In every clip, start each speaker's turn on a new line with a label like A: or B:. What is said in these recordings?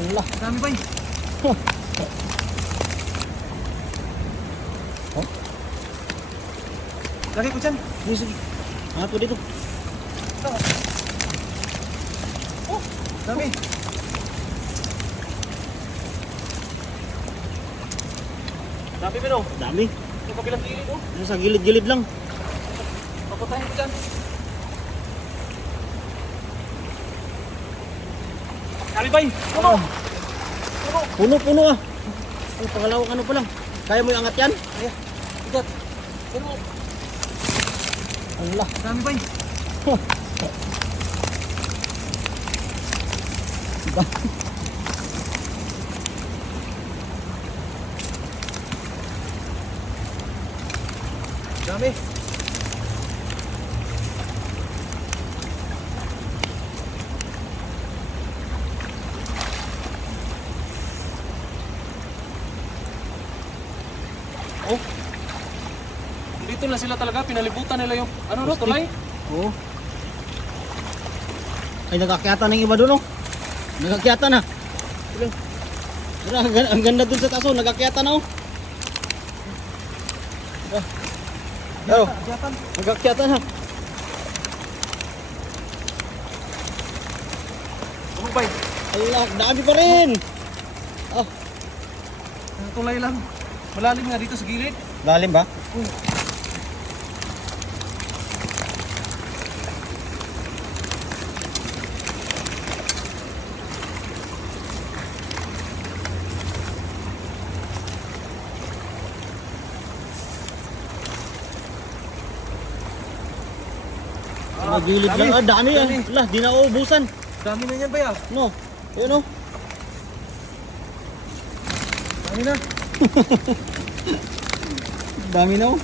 A: Allah.
B: Dami ba eh?
A: Oh?
B: Lagay ko dyan.
A: Sige, sige. Angat ko dito.
B: Oh, dami. Dami ba no?
A: Dami.
B: Yung kabilang gilid oh.
A: Sa gilid-gilid lang.
B: Papatayin ko dyan. Dami ba eh? Puno! Puno!
A: Puno-puno ah. Ang pangalawang ano pa lang. Kaya mo yung angat yan?
B: Kaya, bigat. Pero,
A: Allah.
B: dami ba eh? Dami. Dito na sila talaga, pinalibutan nila yung ano no, tulay.
A: Oo. Ay, nagakyata ng iba doon, oh. Nagakyata na. Tignan, Ang, ganda- ang ganda doon sa taso, nagakyata na, oh. Ah. Oh, nagakyata na.
B: Ba? eh?
A: Allah, dami pa rin. Oh,
B: tulay lang. Malalim nga dito sa gilid.
A: lalim ba? Mga gilid lang. Ah, dami ah. Allah, di na uubusan.
B: Dami na yan ba ya?
A: No. Ayun oh.
B: Dami na.
A: Dami na oh.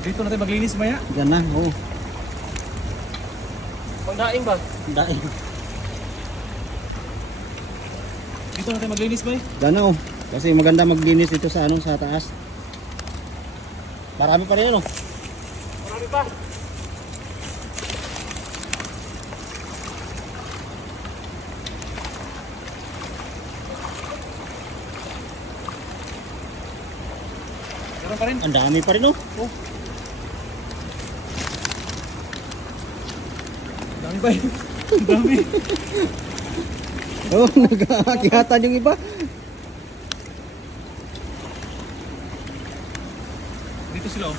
B: Dito natin maglinis maya.
A: Diyan na. Oh.
B: Pagdaing ba?
A: Dahil.
B: Dito natin maglinis ba?
A: Diyan na oh. Kasi maganda maglinis dito sa ano sa taas. Marami pa rin ano.
B: Marami pa. Meron pa rin.
A: Ang dami pa rin oh.
B: Oh. Dami ba yun? Dami.
A: Oh, nagkakihatan yung iba.
B: Dito sila oh.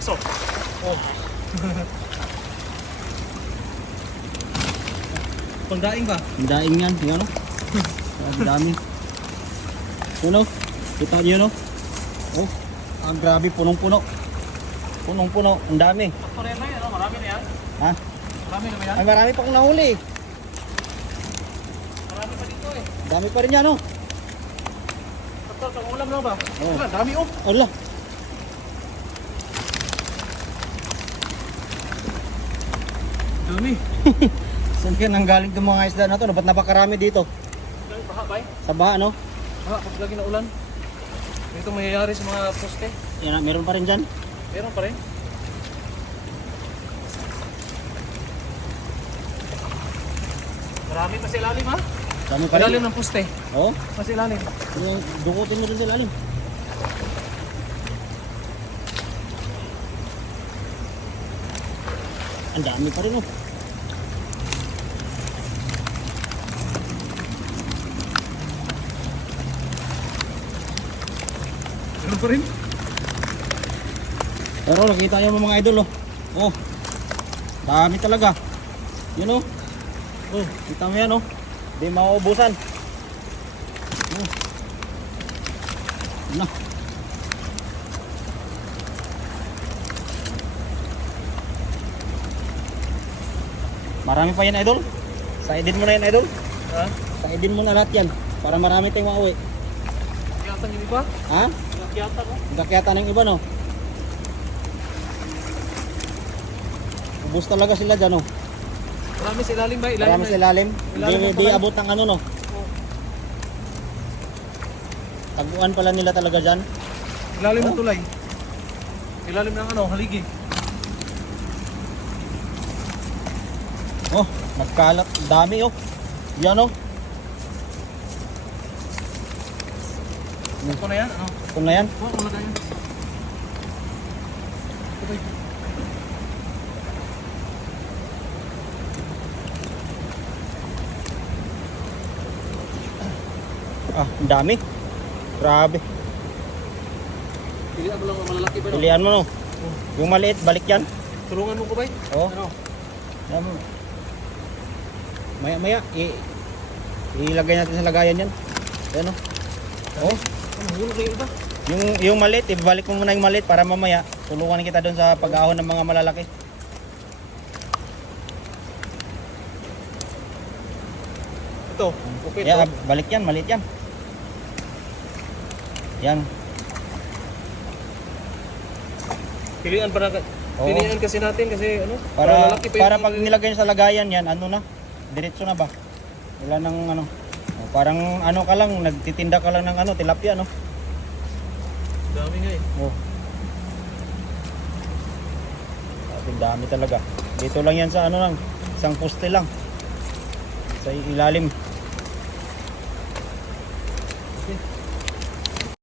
B: So. Oh. Pangdaing ba?
A: Ang daing yan. Yan oh. Ang dami. Yun oh. Kita niyo no? Oh. Ang grabe punong-puno. Punong-puno. Ang dami.
B: Sakto na yan? Marami na yan.
A: Ha?
B: Marami na ba yan?
A: Ay marami pa kong nahuli.
B: Marami pa dito eh.
A: Dami pa rin yan oh.
B: Sakto, pang ulam lang ba?
A: Oo.
B: Wala, dami oh.
A: Allah.
B: Dami.
A: Saan kaya nanggaling itong mga isda na to? Ba't napakarami dito?
B: Baha ba eh?
A: Sa baha no?
B: Baha, pag lagi na ulan. Ito mangyayari sa mga poste.
A: Yan, meron pa rin dyan.
B: Meron pa rin. Marami pa sa ilalim ha?
A: Dami pa rin.
B: Ilalim ng poste.
A: Oh.
B: Mas ilalim.
A: Yung dukutin mo din sa ilalim. Ang dami pa rin oh.
B: Meron pa rin.
A: Pero nakita niyo mga idol oh. Oh. Dami talaga. Yun oh. Oh, kita mo yan oh. Hindi mauubusan. Oh. Yun Na. Marami pa yan idol. Saidin mo na yan idol.
B: Ha?
A: Saidin mo na lahat yan. Para marami tayong mauwi.
B: Kiyatan yung iba.
A: Ha?
B: Kiyatan ko.
A: Nagkakyata ng iba no. Ubus talaga sila dyan oh.
B: Marami sa ilalim ba? Ilalim
A: Marami sa ilalim.
B: Ilalim
A: Di,
B: ng
A: di abot ng ano no.
B: Oh.
A: Taguan pala nila talaga dyan.
B: Ilalim ng
A: Oh.
B: tulay. Ilalim ng ano, haligi.
A: Oh, nagkalat. Dami oh. Yan oh.
B: Ito na yan, ano?
A: Ito na yan.
B: Oh, wala na yan. Ito
A: Ah, ang dami. Grabe.
B: Pilihan mo lang ang malalaki ba?
A: Pilihan mo no. Yung maliit, balik yan.
B: Tulungan mo ko ba?
A: Oh.
B: Ano?
A: Yan. Maya maya, i ilagay natin sa lagayan yan. Ayan oh. Oh,
B: Ano, hulog na yung iba?
A: yung yung maliit, ibalik mo muna yung maliit para mamaya tulungan kita doon sa pag-ahon ng mga malalaki.
B: Ito, okay
A: Yeah, balik yan, maliit yan. Yan.
B: Pilihan para
A: Oo.
B: Pilihan kasi natin kasi ano?
A: Para
B: lalaki pa
A: para
B: yung-
A: pag nilagay nyo sa lagayan yan, ano na? Diretso na ba? Wala nang ano. Oh, Parang ano ka lang, nagtitinda ka lang ng ano, tilapia no.
B: Dami nga eh.
A: Oh. Grabe, dami talaga. Dito lang yan sa ano lang, isang poste lang. Sa ilalim.